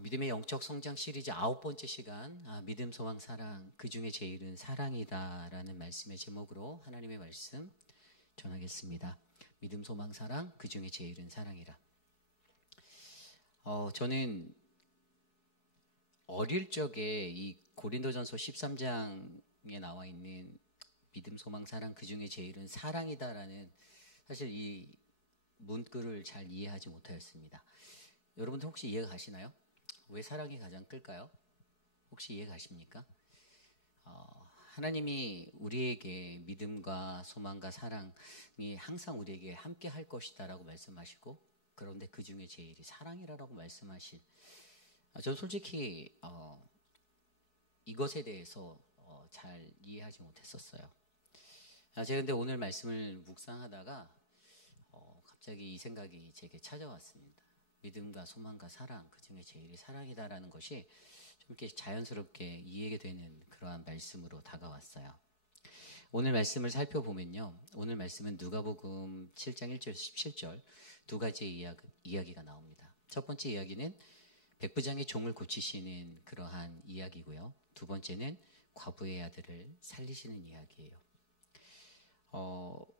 믿음의 영적 성장 시리즈 9번째 시간, 믿음, 소망, 사랑, 그 중에 제일은 사랑이다 라는 말씀의 제목으로 하나님의 말씀 전하겠습니다. 믿음, 소망, 사랑, 그 중에 제일은 사랑이라. 저는 어릴 적에 이 고린도전서 13장에 나와 있는 믿음, 소망, 사랑, 그 중에 제일은 사랑이다 라는 사실 이 문구를 잘 이해하지 못하였습니다. 여러분들 혹시 이해가 가시나요? 왜 사랑이 가장 클까요? 혹시 이해 가십니까? 하나님이 우리에게 믿음과 소망과 사랑이 항상 우리에게 함께 할 것이다 라고 말씀하시고, 그런데 그 중에 제일이 사랑이라고 말씀하신, 저는 솔직히 이것에 대해서 잘 이해하지 못했었어요. 제가 근데 오늘 말씀을 묵상하다가 갑자기 이 생각이 제게 찾아왔습니다. 믿음과 소망과 사랑, 그 중에 제일이 사랑이다라는 것이 좀 이렇게 자연스럽게 이해가 되는 그러한 말씀으로 다가왔어요. 오늘 말씀을 살펴보면요, 오늘 말씀은 누가복음 7장 1절 17절 두 가지의 이야기가 나옵니다. 첫 번째 이야기는 백부장의 종을 고치시는 그러한 이야기고요, 두 번째는 과부의 아들을 살리시는 이야기예요.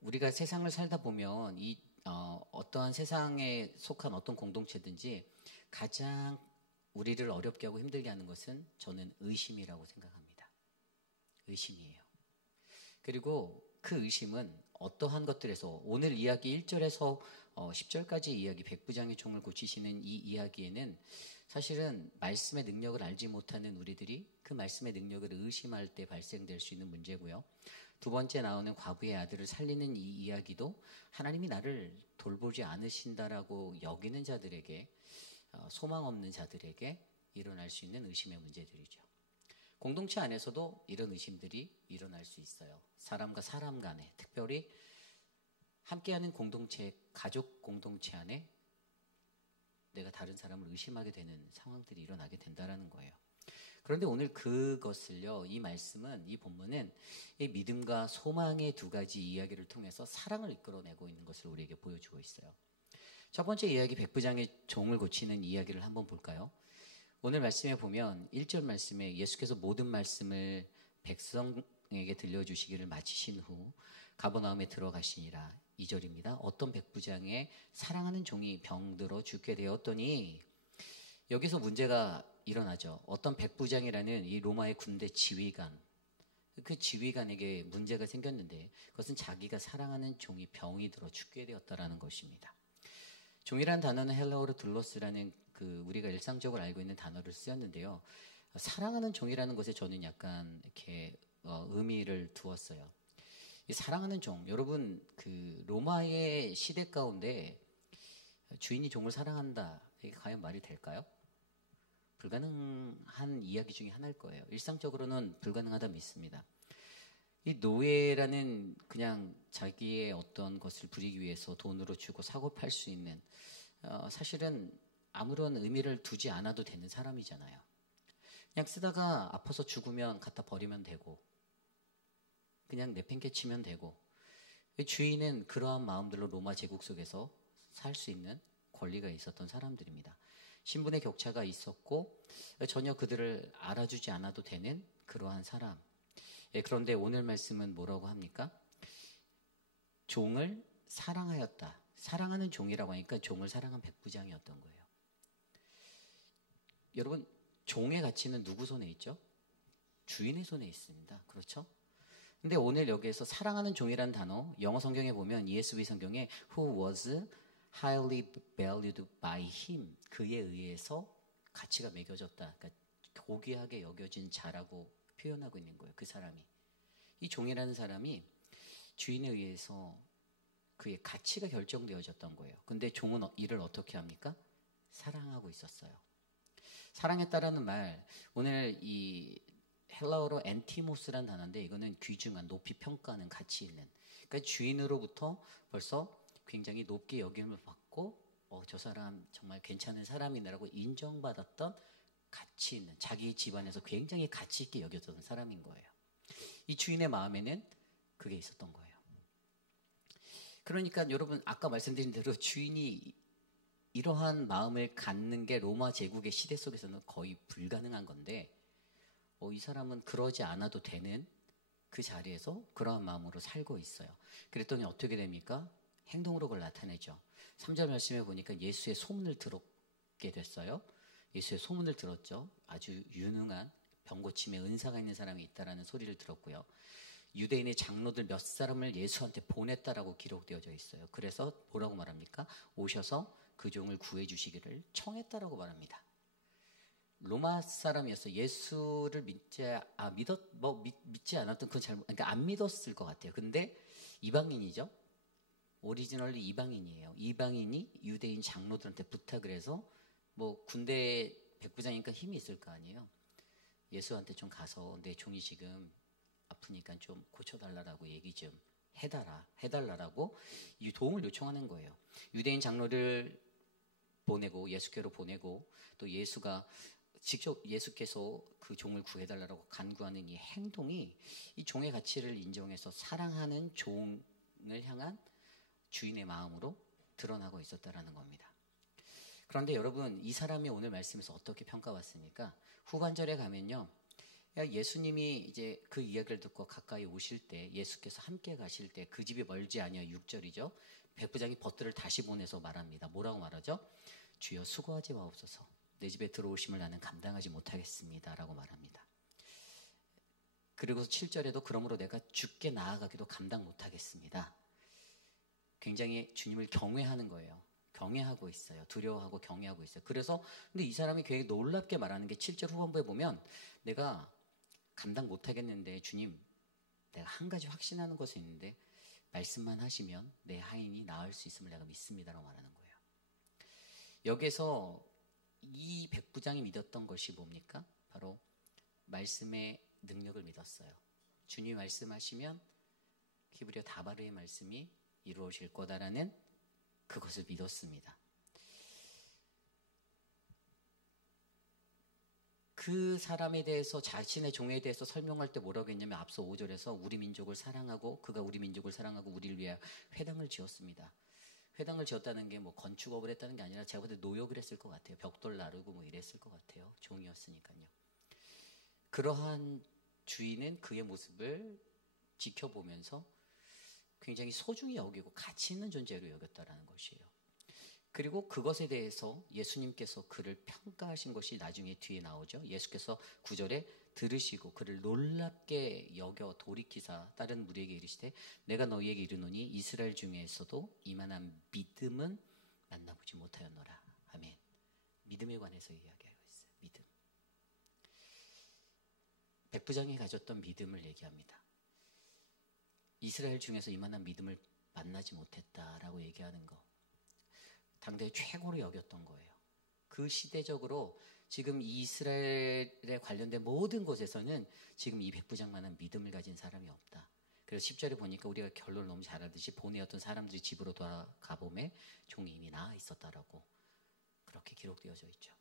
우리가 세상을 살다 보면 어떠한 세상에 속한 어떤 공동체든지 가장 우리를 어렵게 하고 힘들게 하는 것은 저는 의심이라고 생각합니다. 의심이에요. 그리고 그 의심은 어떠한 것들에서 오늘 이야기 1절에서 10절까지 이야기 백부장의 종을 고치시는 이 이야기에는 사실은 말씀의 능력을 알지 못하는 우리들이 그 말씀의 능력을 의심할 때 발생될 수 있는 문제고요. 두 번째 나오는 과부의 아들을 살리는 이 이야기도 하나님이 나를 돌보지 않으신다라고 여기는 자들에게, 소망 없는 자들에게 일어날 수 있는 의심의 문제들이죠. 공동체 안에서도 이런 의심들이 일어날 수 있어요. 사람과 사람 간에, 특별히 함께하는 공동체, 가족 공동체 안에 내가 다른 사람을 의심하게 되는 상황들이 일어나게 된다는 거예요. 그런데 오늘 그것을요, 이 말씀은, 이 본문은 이 믿음과 소망의 두 가지 이야기를 통해서 사랑을 이끌어내고 있는 것을 우리에게 보여주고 있어요. 첫 번째 이야기, 백부장의 종을 고치는 이야기를 한번 볼까요? 오늘 말씀에 보면 1절 말씀에 예수께서 모든 말씀을 백성에게 들려주시기를 마치신 후 가버나움에 들어가시니라. 2절입니다. 어떤 백부장의 사랑하는 종이 병들어 죽게 되었더니, 여기서 문제가 일어나죠. 어떤 백부장이라는 이 로마의 군대 지휘관, 그 지휘관에게 문제가 생겼는데 그것은 자기가 사랑하는 종이 병이 들어 죽게 되었다라는 것입니다. 종이라는 단어는 헬라어로 둘로스라는 우리가 일상적으로 알고 있는 단어를 쓰였는데요. 사랑하는 종이라는 것에 저는 약간 이렇게 의미를 두었어요. 이 사랑하는 종, 여러분 로마의 시대 가운데 주인이 종을 사랑한다, 이게 과연 말이 될까요? 불가능한 이야기 중에 하나일 거예요. 일상적으로는 불가능하다 믿습니다. 이 노예라는 그냥 자기의 어떤 것을 부리기 위해서 돈으로 주고 사고 팔 수 있는, 사실은 아무런 의미를 두지 않아도 되는 사람이잖아요. 그냥 쓰다가 아파서 죽으면 갖다 버리면 되고, 그냥 내팽개치면 되고, 주인은 그러한 마음들로 로마 제국 속에서 살 수 있는 권리가 있었던 사람들입니다. 신분의 격차가 있었고 전혀 그들을 알아주지 않아도 되는 그러한 사람. 그런데 오늘 말씀은 뭐라고 합니까? 종을 사랑하였다. 사랑하는 종이라고 하니까 종을 사랑한 백부장이었던 거예요. 여러분, 종의 가치는 누구 손에 있죠? 주인의 손에 있습니다. 그렇죠? 근데 오늘 여기에서 사랑하는 종이라는 단어, 영어 성경에 보면 ESV 성경에 who was highly valued by him, 그에 의해서 가치가 매겨졌다, 그러니까 고귀하게 여겨진 자라고 표현하고 있는 거예요. 그 사람이, 이 종이라는 사람이 주인에 의해서 그의 가치가 결정되어졌던 거예요. 근데 종은 이를 어떻게 합니까? 사랑하고 있었어요. 사랑했다라는 말, 오늘 이 헬라어로 엔티모스라는 단어인데 이거는 귀중한, 높이 평가하는, 가치 있는, 그러니까 주인으로부터 벌써 굉장히 높게 여김을 받고 저 사람 정말 괜찮은 사람이라고 인정받았던 가치 있는, 자기 집안에서 굉장히 가치 있게 여겨졌던 사람인 거예요. 이 주인의 마음에는 그게 있었던 거예요. 그러니까 여러분, 아까 말씀드린 대로 주인이 이러한 마음을 갖는 게 로마 제국의 시대 속에서는 거의 불가능한 건데 이 사람은 그러지 않아도 되는 그 자리에서 그러한 마음으로 살고 있어요. 그랬더니 어떻게 됩니까? 행동으로 그걸 나타내죠. 3절 말씀에 보니까 예수의 소문을 들었게 됐어요. 예수의 소문을 들었죠. 아주 유능한 병고침에 은사가 있는 사람이 있다라는 소리를 들었고요. 유대인의 장로들 몇 사람을 예수한테 보냈다라고 기록되어져 있어요. 그래서 뭐라고 말합니까? 오셔서 그 종을 구해 주시기를 청했다라고 말합니다. 로마 사람이었어. 예수를 믿지 않았던 그건 그러니까 안 믿었을 것 같아요. 근데 이방인이죠. 오리지널리 이방인이에요. 이방인이 유대인 장로들한테 부탁을 해서 뭐 군대 백부장이니까 힘이 있을 거 아니에요. 예수한테 좀 가서 내 종이 지금 아프니까 좀 고쳐달라고 얘기 좀 해달라고 이 도움을 요청하는 거예요. 유대인 장로를 보내고 예수께로 보내고 또 예수가 직접 예수께서 그 종을 구해달라고 간구하는 이 행동이 이 종의 가치를 인정해서 사랑하는 종을 향한 주인의 마음으로 드러나고 있었다라는 겁니다. 그런데 여러분, 이 사람이 오늘 말씀에서 어떻게 평가받습니까? 후반절에 가면요, 예수님이 이제 그 이야기를 듣고 가까이 오실 때, 예수께서 함께 가실 때 그 집이 멀지 아니하 6절이죠. 백부장이 벗들을 다시 보내서 말합니다. 뭐라고 말하죠? 주여 수고하지 마옵소서. 내 집에 들어오심을 나는 감당하지 못하겠습니다 라고 말합니다. 그리고 7절에도 그러므로 내가 죽게 나아가기도 감당 못하겠습니다. 굉장히 주님을 경외하는 거예요. 경외하고 있어요. 두려워하고 경외하고 있어요. 그래서 근데 이 사람이 굉장히 놀랍게 말하는 게 7절 후반부에 보면 내가 감당 못하겠는데 주님, 내가 한 가지 확신하는 것이 있는데 말씀만 하시면 내 하인이 나을 수 있음을 내가 믿습니다라고 말하는 거예요. 여기서 이 백부장이 믿었던 것이 뭡니까? 바로 말씀의 능력을 믿었어요. 주님이 말씀하시면 히브리어 다바르의 말씀이 이루어질 거다라는 그것을 믿었습니다. 그 사람에 대해서 자신의 종에 대해서 설명할 때 뭐라고 했냐면 앞서 5절에서 우리 민족을 사랑하고 그가 우리 민족을 사랑하고 우리를 위해 회당을 지었습니다. 회당을 지었다는 게 뭐 건축업을 했다는 게 아니라 제가 볼 때 노역을 했을 것 같아요. 벽돌 나르고 뭐 이랬을 것 같아요. 종이었으니까요. 그러한 주인은 그의 모습을 지켜보면서 굉장히 소중히 여기고 가치 있는 존재로 여겼다라는 것이에요. 그리고 그것에 대해서 예수님께서 그를 평가하신 것이 나중에 뒤에 나오죠. 예수께서 9절에 들으시고 그를 놀랍게 여겨 돌이키사 다른 무리에게 이르시되 내가 너희에게 이르노니 이스라엘 중에서도 이만한 믿음은 만나보지 못하였노라. 아멘. 믿음에 관해서 이야기하고 있어요. 믿음. 백부장이 가졌던 믿음을 얘기합니다. 이스라엘 중에서 이만한 믿음을 만나지 못했다라고 얘기하는 거. 당대의 최고로 여겼던 거예요. 그 시대적으로 지금 이스라엘에 관련된 모든 곳에서는 지금 이 백부장만한 믿음을 가진 사람이 없다. 그래서 10절에 보니까 우리가 결론을 너무 잘 알듯이 보내었던 사람들이 집으로 돌아가 보매 종이 이미 나아 있었다라고 그렇게 기록되어져 있죠.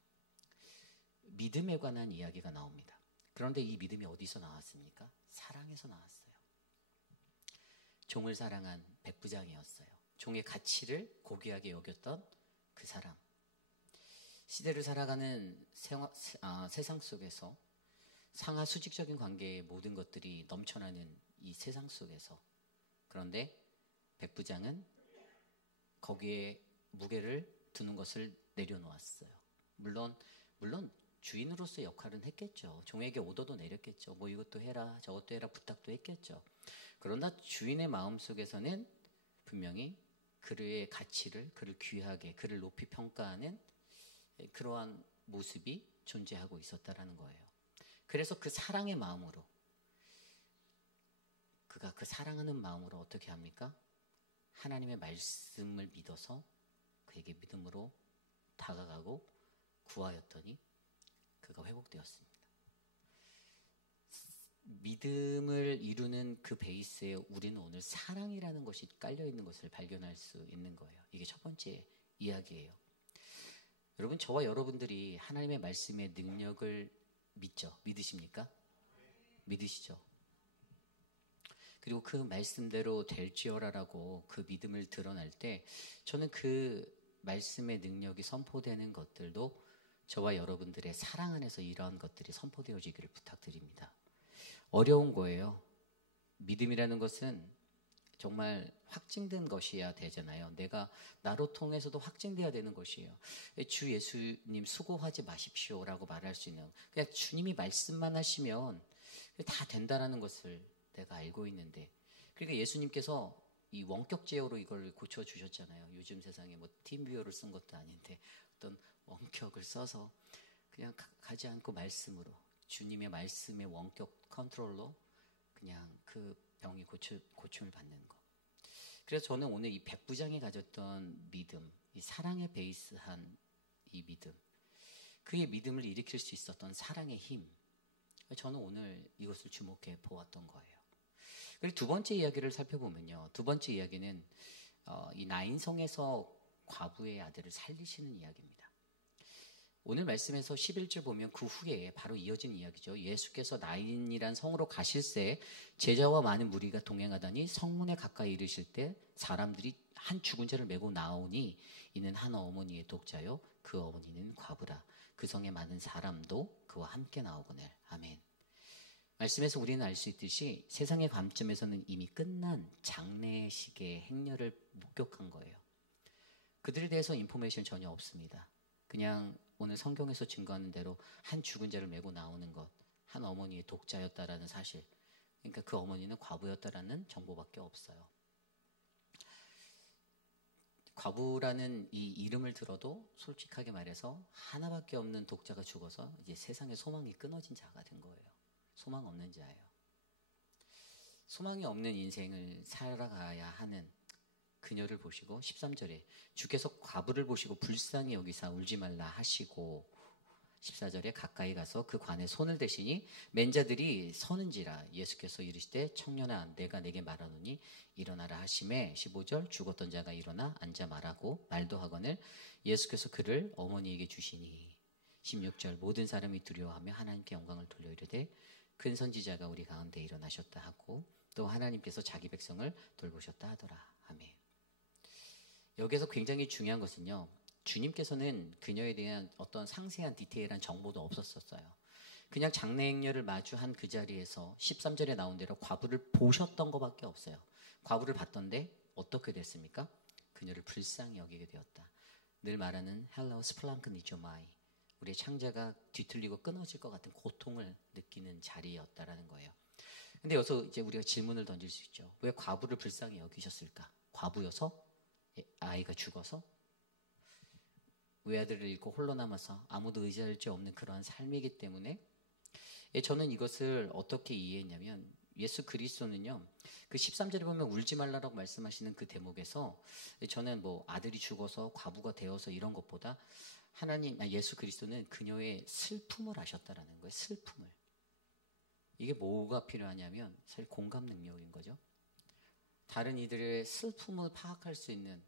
믿음에 관한 이야기가 나옵니다. 그런데 이 믿음이 어디서 나왔습니까? 사랑에서 나왔어요. 종을 사랑한 백부장이었어요. 종의 가치를 고귀하게 여겼던 그 사람. 시대를 살아가는 세상 속에서 상하 수직적인 관계의 모든 것들이 넘쳐나는 이 세상 속에서 그런데 백부장은 거기에 무게를 두는 것을 내려놓았어요. 물론 주인으로서의 역할은 했겠죠. 종에게 오더도 내렸겠죠. 뭐 이것도 해라 저것도 해라 부탁도 했겠죠. 그러나 주인의 마음속에서는 분명히 그의 가치를, 그를 귀하게, 그를 높이 평가하는 그러한 모습이 존재하고 있었다라는 거예요. 그래서 그 사랑의 마음으로 그가 그 사랑하는 마음으로 어떻게 합니까? 하나님의 말씀을 믿어서 그에게 믿음으로 다가가고 구하였더니 그가 회복되었습니다. 믿음을 이루는 그 베이스에 우리는 오늘 사랑이라는 것이 깔려있는 것을 발견할 수 있는 거예요. 이게 첫 번째 이야기예요. 여러분, 저와 여러분들이 하나님의 말씀의 능력을 믿죠? 믿으십니까? 믿으시죠? 그리고 그 말씀대로 될지어라라고 그 믿음을 드러낼 때 저는 그 말씀의 능력이 선포되는 것들도 저와 여러분들의 사랑 안에서 이러한 것들이 선포되어지기를 부탁드립니다. 어려운 거예요. 믿음이라는 것은 정말 확증된 것이어야 되잖아요. 내가 나로 통해서도 확증돼야 되는 것이에요. 주 예수님 수고하지 마십시오라고 말할 수 있는, 그냥 주님이 말씀만 하시면 다 된다라는 것을 내가 알고 있는데, 그러니까 예수님께서 이 원격 제어로 이걸 고쳐주셨잖아요. 요즘 세상에 뭐 팀뷰어를 쓴 것도 아닌데 어떤 원격을 써서 그냥 가지 않고 말씀으로, 주님의 말씀의 원격 컨트롤로 그냥 그 병이 고침을 받는 거. 그래서 저는 오늘 이 백부장이 가졌던 믿음, 이 사랑에 베이스한 이 믿음, 그의 믿음을 일으킬 수 있었던 사랑의 힘, 저는 오늘 이것을 주목해 보았던 거예요. 그리고 두 번째 이야기를 살펴보면요, 두 번째 이야기는 이 나인성에서 과부의 아들을 살리시는 이야기입니다. 오늘 말씀에서 11절 보면 그 후에 바로 이어진 이야기죠. 예수께서 나인이란 성으로 가실새 제자와 많은 무리가 동행하다니 성문에 가까이 이르실 때 사람들이 한 죽은 자를 메고 나오니 이는 한 어머니의 독자요 그 어머니는 과부라. 그 성에 많은 사람도 그와 함께 나오거늘. 아멘. 말씀에서 우리는 알 수 있듯이 세상의 관점에서는 이미 끝난 장례식의 행렬을 목격한 거예요. 그들에 대해서 인포메이션 전혀 없습니다. 그냥 오늘 성경에서 증거하는 대로 한 죽은 자를 메고 나오는 것, 한 어머니의 독자였다라는 사실, 그러니까 그 어머니는 과부였다라는 정보밖에 없어요. 과부라는 이 이름을 들어도 솔직하게 말해서 하나밖에 없는 독자가 죽어서 이제 세상에 소망이 끊어진 자가 된 거예요. 소망 없는 자예요. 소망이 없는 인생을 살아가야 하는 그녀를 보시고 13절에 주께서 과부를 보시고 불쌍히 여기사 울지 말라 하시고 14절에 가까이 가서 그 관에 손을 대시니 맨자들이 서는지라. 예수께서 이르시되 청년아 내가 내게 말하노니 일어나라 하시매 15절 죽었던 자가 일어나 앉아 말하고 말도 하거늘 예수께서 그를 어머니에게 주시니 16절 모든 사람이 두려워하며 하나님께 영광을 돌려 이르되 큰 선지자가 우리 가운데 일어나셨다 하고 또 하나님께서 자기 백성을 돌보셨다 하더라. 아멘. 여기서 굉장히 중요한 것은요, 주님께서는 그녀에 대한 어떤 상세한 디테일한 정보도 없었어요. 그냥 장례 행렬을 마주한 그 자리에서 13절에 나온 대로 과부를 보셨던 것밖에 없어요. 과부를 봤던데 어떻게 됐습니까? 그녀를 불쌍히 여기게 되었다. 늘 말하는 헬로 스플랑크 니조마이, 우리의 창자가 뒤틀리고 끊어질 것 같은 고통을 느끼는 자리였다라는 거예요. 근데 여기서 이제 우리가 질문을 던질 수 있죠. 왜 과부를 불쌍히 여기셨을까? 과부여서? 아이가 죽어서? 외아들을 잃고 홀로 남아서 아무도 의지할 수 없는 그러한 삶이기 때문에. 저는 이것을 어떻게 이해했냐면 예수 그리스도는요, 그 13절에 보면 울지 말라라고 말씀하시는 그 대목에서 저는 뭐 아들이 죽어서 과부가 되어서 이런 것보다 예수 그리스도는 그녀의 슬픔을 아셨다라는 거예요. 슬픔을. 이게 뭐가 필요하냐면 사실 공감 능력인 거죠. 다른 이들의 슬픔을 파악할 수 있는,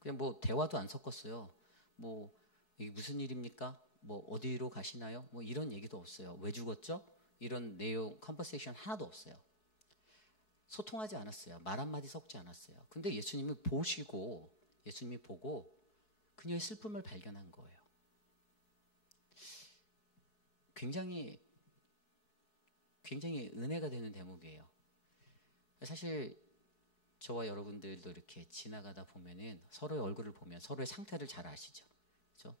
그냥 뭐 대화도 안 섞었어요. 뭐 이게 무슨 일입니까? 뭐 어디로 가시나요? 뭐 이런 얘기도 없어요. 왜 죽었죠? 이런 내용 컨버세이션 하나도 없어요. 소통하지 않았어요. 말 한마디 섞지 않았어요. 근데 예수님이 보고 그녀의 슬픔을 발견한 거예요. 굉장히 은혜가 되는 대목이에요. 사실 저와 여러분들도 이렇게 지나가다 보면은 서로의 얼굴을 보면 서로의 상태를 잘 아시죠? 그렇죠?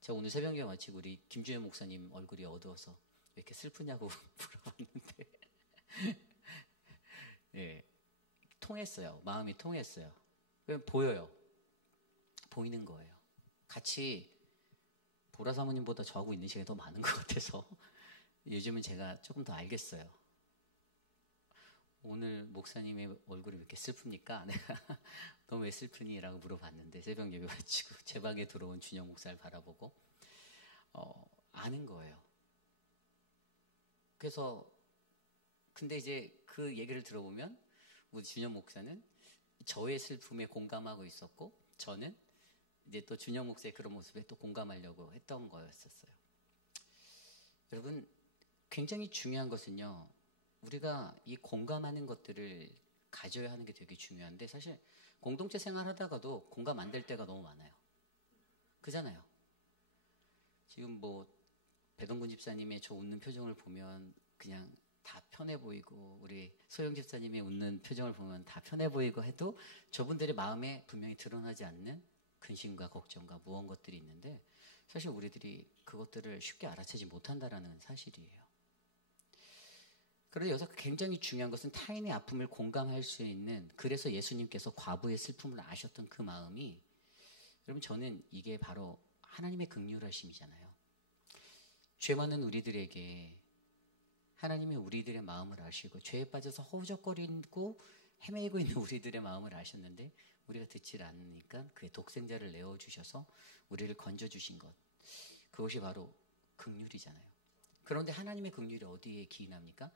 제가 오늘 새벽에 마치고 우리 김주현 목사님 얼굴이 어두워서 왜 이렇게 슬프냐고 물어봤는데 네, 통했어요. 마음이 통했어요. 보여요. 보이는 거예요. 같이 보라 사모님보다 저하고 있는 시간이 더 많은 것 같아서 요즘은 제가 조금 더 알겠어요. 오늘 목사님의 얼굴이 왜 이렇게 슬픕니까? 내가 너 왜 슬프니? 라고 물어봤는데 새벽 예배 마치고 제 방에 들어온 준영 목사를 바라보고 아는 거예요. 그래서 근데 이제 그 얘기를 들어보면 우리 준영 목사는 저의 슬픔에 공감하고 있었고 저는 이제 또 준영 목사의 그런 모습에 또 공감하려고 했던 거였었어요. 여러분, 굉장히 중요한 것은요, 우리가 이 공감하는 것들을 가져야 하는 게 되게 중요한데 사실 공동체 생활하다가도 공감 안 될 때가 너무 많아요. 그잖아요. 지금 뭐 배동근 집사님의 저 웃는 표정을 보면 그냥 다 편해 보이고, 우리 소영 집사님의 웃는 표정을 보면 다 편해 보이고 해도 저분들의 마음에 분명히 드러나지 않는 근심과 걱정과 무언 것들이 있는데, 사실 우리들이 그것들을 쉽게 알아채지 못한다라는 사실이에요. 그런데 여기서 굉장히 중요한 것은 타인의 아픔을 공감할 수 있는, 그래서 예수님께서 과부의 슬픔을 아셨던 그 마음이, 여러분 저는 이게 바로 하나님의 긍휼하심이잖아요. 죄 많은 우리들에게 하나님이 우리들의 마음을 아시고, 죄에 빠져서 허우적거리고 헤매고 있는 우리들의 마음을 아셨는데 우리가 듣질 않으니까 그의 독생자를 내어주셔서 우리를 건져주신 것, 그것이 바로 긍휼이잖아요. 그런데 하나님의 긍휼이 어디에 기인합니까?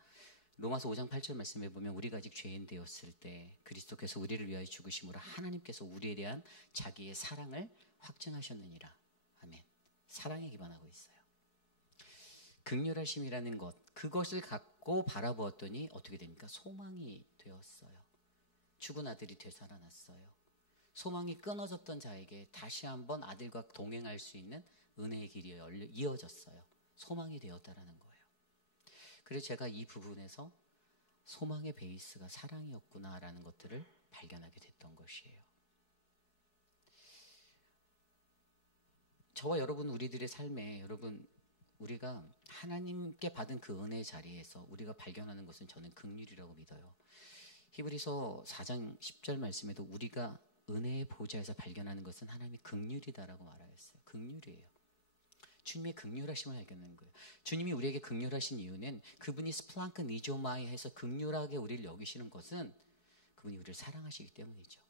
로마서 5장 8절 말씀에 보면 우리가 아직 죄인 되었을 때 그리스도께서 우리를 위하여 죽으심으로 하나님께서 우리에 대한 자기의 사랑을 확증하셨느니라. 아멘. 사랑에 기반하고 있어요. 긍휼하심이라는 것, 그것을 갖고 바라보았더니 어떻게 됩니까? 소망이 되었어요. 죽은 아들이 되살아났어요. 소망이 끊어졌던 자에게 다시 한번 아들과 동행할 수 있는 은혜의 길이 이어졌어요. 소망이 되었다라는 거예요. 그래서 제가 이 부분에서 소망의 베이스가 사랑이었구나라는 것들을 발견하게 됐던 것이에요. 저와 여러분, 우리들의 삶에, 여러분, 우리가 하나님께 받은 그 은혜의 자리에서 우리가 발견하는 것은 저는 긍휼이라고 믿어요. 히브리서 4장 10절 말씀에도 우리가 은혜의 보좌에서 발견하는 것은 하나님의 긍휼이다라고 말하였어요. 긍휼이에요. 주님의 긍휼하심을 발견하는 거예요. 주님이 우리에게 긍휼하신 이유는 그분이 스플랑크 니조마이 해서 긍휼하게 우리를 여기시는 것은 그분이 우리를 사랑하시기 때문이죠.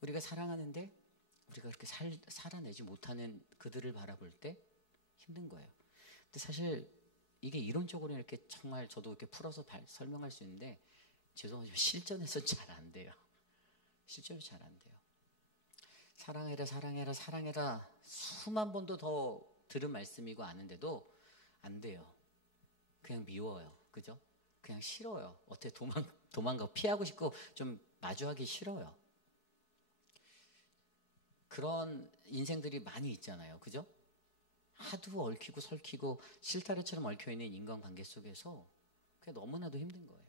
우리가 사랑하는데 우리가 그렇게 살아내지 못하는 그들을 바라볼 때 힘든 거예요. 근데 사실 이게 이론적으로 이렇게 정말 저도 이렇게 풀어서 설명할 수 있는데, 죄송하지만 실전에서는 잘 안 돼요. 실전이 잘 안 돼요. 사랑해라, 사랑해라, 사랑해라 수만 번도 더 들은 말씀이고 아는데도 안 돼요. 그냥 미워요. 그죠? 그냥 싫어요. 어떻게 도망가 피하고 싶고 좀 마주하기 싫어요. 그런 인생들이 많이 있잖아요. 그죠? 하도 얽히고 설키고 실타래처럼 얽혀있는 인간관계 속에서 그게 너무나도 힘든 거예요.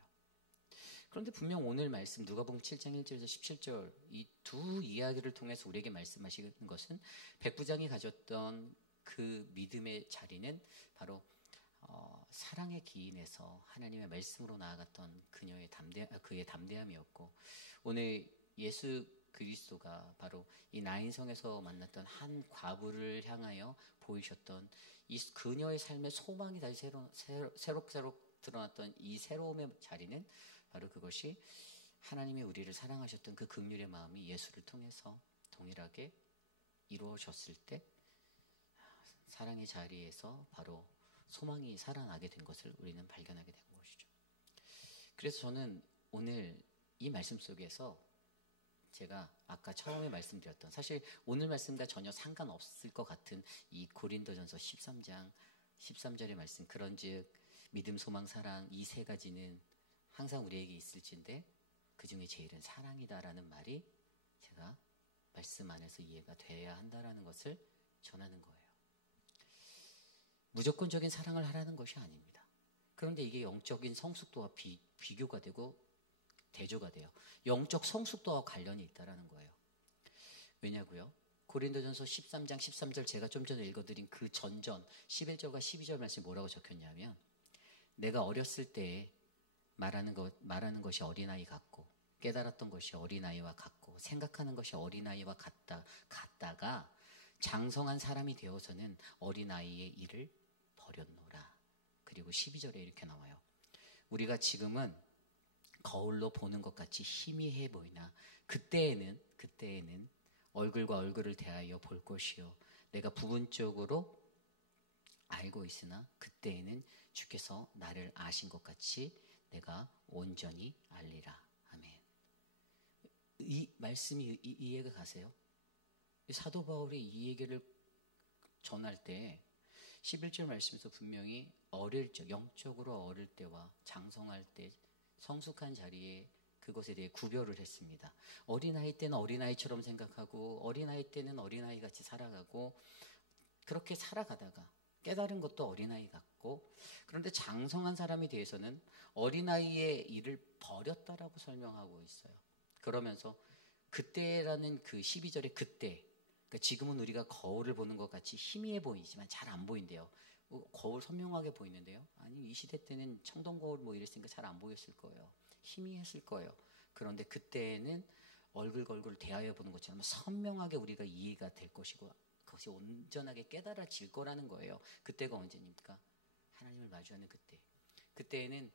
그런데 분명 오늘 말씀 누가복음 7장 1절에서 17절 이 두 이야기를 통해서 우리에게 말씀하시는 것은 백부장이 가졌던 그 믿음의 자리는 바로 사랑의 기인에서 하나님의 말씀으로 나아갔던 그의 담대함이었고, 오늘 예수 그리스도가 바로 이 나인성에서 만났던 한 과부를 향하여 보이셨던 이 그녀의 삶의 소망이 다시 새록새록 드러났던 이 새로움의 자리는 바로 그것이 하나님이 우리를 사랑하셨던 그 긍휼의 마음이 예수를 통해서 동일하게 이루어졌을 때 사랑의 자리에서 바로 소망이 살아나게 된 것을 우리는 발견하게 된 것이죠. 그래서 저는 오늘 이 말씀 속에서 제가 아까 처음에 말씀드렸던, 사실 오늘 말씀과 전혀 상관없을 것 같은 이 고린도전서 13장 13절의 말씀, 그런즉 믿음, 소망, 사랑 이 세 가지는 항상 우리에게 있을진데 그 중에 제일은 사랑이다라는 말이 제가 말씀 안에서 이해가 돼야 한다라는 것을 전하는 거예요. 무조건적인 사랑을 하라는 것이 아닙니다. 그런데 이게 영적인 성숙도와 비교가 되고 대조가 돼요. 영적 성숙도와 관련이 있다라는 거예요. 왜냐고요? 고린도전서 13장 13절 제가 좀 전에 읽어드린 그 전전 11절과 12절 말씀이 뭐라고 적혔냐면, 내가 어렸을 때 말하는 것이 어린아이 같고 깨달았던 것이 어린아이와 같고 생각하는 것이 어린아이와 같다가 장성한 사람이 되어서는 어린아이의 일을 버렸노라. 그리고 12절에 이렇게 나와요. 우리가 지금은 거울로 보는 것 같이 희미해 보이나 그때에는 얼굴과 얼굴을 대하여 볼 것이요 내가 부분적으로 알고 있으나 그때에는 주께서 나를 아신 것 같이 내가 온전히 알리라. 아멘. 이 말씀이 이해가 가세요? 사도 바울이 이 얘기를 전할 때 11절 말씀에서 분명히 어릴 적, 영적으로 어릴 때와 장성할 때 성숙한 자리에 그것에 대해 구별을 했습니다. 어린아이 때는 어린아이처럼 생각하고 어린아이 때는 어린아이 같이 살아가고 그렇게 살아가다가 깨달은 것도 어린아이 같고, 그런데 장성한 사람에 대해서는 어린아이의 일을 버렸다라고 설명하고 있어요. 그러면서 그때라는 그 12절의 그때, 그러니까 지금은 우리가 거울을 보는 것 같이 희미해 보이지만 잘 안 보인대요. 거울 선명하게 보이는데요. 아니, 이 시대 때는 청동 거울 뭐 이랬으니까 잘 안 보였을 거예요. 희미했을 거예요. 그런데 그때는 얼굴 대하여 보는 것처럼 선명하게 우리가 이해가 될 것이고 그것이 온전하게 깨달아질 거라는 거예요. 그때가 언제입니까? 하나님을 마주하는 그때. 그때에는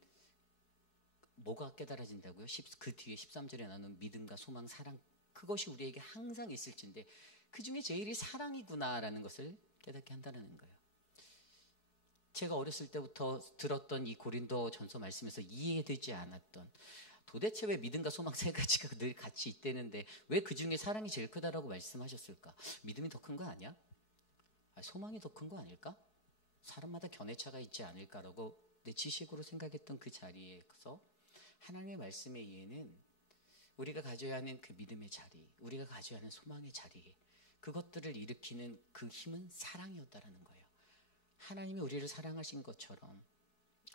뭐가 깨달아진다고요? 그 뒤에 13절에 나오는 믿음과 소망, 사랑, 그것이 우리에게 항상 있을진데 그 중에 제일이 사랑이구나라는 것을 깨닫게 한다는 거예요. 제가 어렸을 때부터 들었던 이 고린도 전서 말씀에서 이해되지 않았던, 도대체 왜 믿음과 소망 세 가지가 늘 같이 있다는데 왜 그 중에 사랑이 제일 크다라고 말씀하셨을까? 믿음이 더 큰 거 아니야? 소망이 더 큰 거 아닐까? 사람마다 견해차가 있지 않을까라고 내 지식으로 생각했던 그 자리에서 하나님의 말씀의 이해는 우리가 가져야 하는 그 믿음의 자리, 우리가 가져야 하는 소망의 자리, 그것들을 일으키는 그 힘은 사랑이었다라는 거예요. 하나님이 우리를 사랑하신 것처럼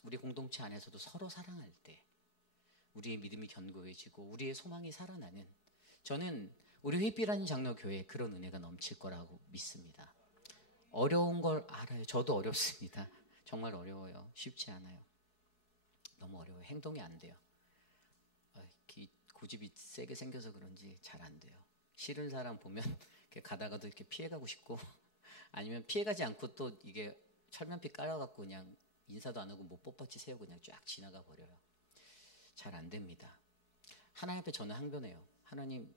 우리 공동체 안에서도 서로 사랑할 때 우리의 믿음이 견고해지고 우리의 소망이 살아나는, 저는 우리 휘비라는 장로교회에 그런 은혜가 넘칠 거라고 믿습니다. 어려운 걸 알아요. 저도 어렵습니다. 정말 어려워요. 쉽지 않아요. 너무 어려워요. 행동이 안 돼요. 고집이 세게 생겨서 그런지 잘 안 돼요. 싫은 사람 보면 가다가도 이렇게 피해가고 싶고 아니면 피해가지 않고 또 이게 철면피 깔아갖고 그냥 인사도 안 하고 못 뻣뻣이 세우고 그냥 쫙 지나가 버려요. 잘 안 됩니다. 하나님 앞에 저는 항변해요. 하나님,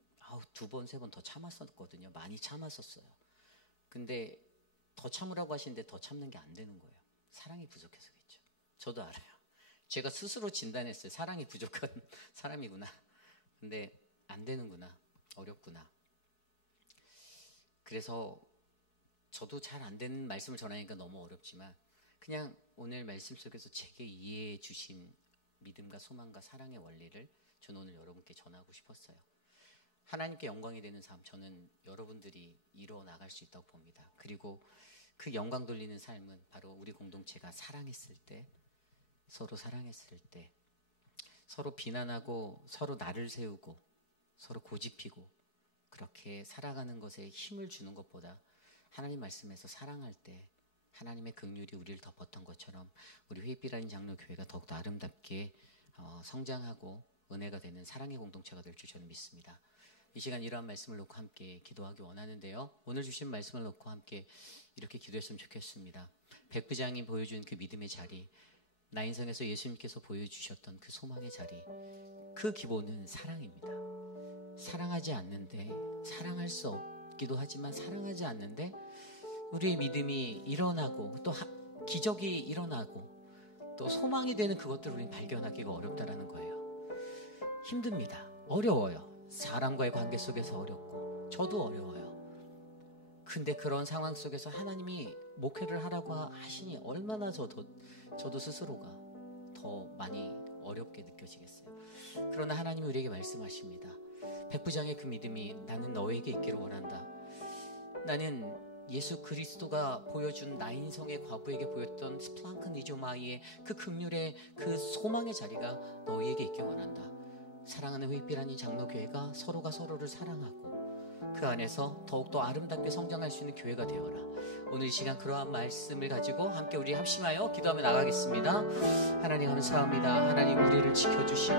2번, 3번 더 참았었거든요. 많이 참았었어요. 근데 더 참으라고 하시는데 더 참는 게 안 되는 거예요. 사랑이 부족해서겠죠. 저도 알아요. 제가 스스로 진단했어요. 사랑이 부족한 사람이구나. 근데 안 되는구나. 어렵구나. 그래서 저도 잘 안 되는 말씀을 전하니까 너무 어렵지만 그냥 오늘 말씀 속에서 제게 이해해 주신 믿음과 소망과 사랑의 원리를 저는 오늘 여러분께 전하고 싶었어요. 하나님께 영광이 되는 삶, 저는 여러분들이 이루어 나갈 수 있다고 봅니다. 그리고 그 영광 돌리는 삶은 바로 우리 공동체가 사랑했을 때, 서로 사랑했을 때, 서로 비난하고 서로 나를 세우고 서로 고집피고 그렇게 살아가는 것에 힘을 주는 것보다 하나님 말씀에서 사랑할 때 하나님의 긍휼이 우리를 덮었던 것처럼 우리 휘비라는 장로교회가 더욱더 아름답게 성장하고 은혜가 되는 사랑의 공동체가 될 줄 저는 믿습니다. 이 시간 이러한 말씀을 놓고 함께 기도하기 원하는데요. 오늘 주신 말씀을 놓고 함께 이렇게 기도했으면 좋겠습니다. 백부장이 보여준 그 믿음의 자리, 나인성에서 예수님께서 보여주셨던 그 소망의 자리, 그 기본은 사랑입니다. 사랑하지 않는데, 사랑할 수 없기도 하지만 사랑하지 않는데 우리의 믿음이 일어나고 또 기적이 일어나고 또 소망이 되는 그것들을 우리는 발견하기가 어렵다라는 거예요. 힘듭니다. 어려워요. 사람과의 관계 속에서 어렵고 저도 어려워요. 근데 그런 상황 속에서 하나님이 목회를 하라고 하시니 얼마나 저도 스스로가 더 많이 어렵게 느껴지겠어요. 그러나 하나님이 우리에게 말씀하십니다. 백부장의 그 믿음이 나는 너에게 있기를 원한다. 나는 예수 그리스도가 보여준 나인성의 과부에게 보였던 스플랑크니조마이의 그 긍휼의 그 소망의 자리가 너에게 있기 원한다. 사랑하는 휘비라니 장로교회가 서로가 서로를 사랑하고 그 안에서 더욱더 아름답게 성장할 수 있는 교회가 되어라. 오늘 이 시간 그러한 말씀을 가지고 함께 우리 합심하여 기도하며 나가겠습니다. 하나님 감사합니다. 하나님 우리를 지켜주시고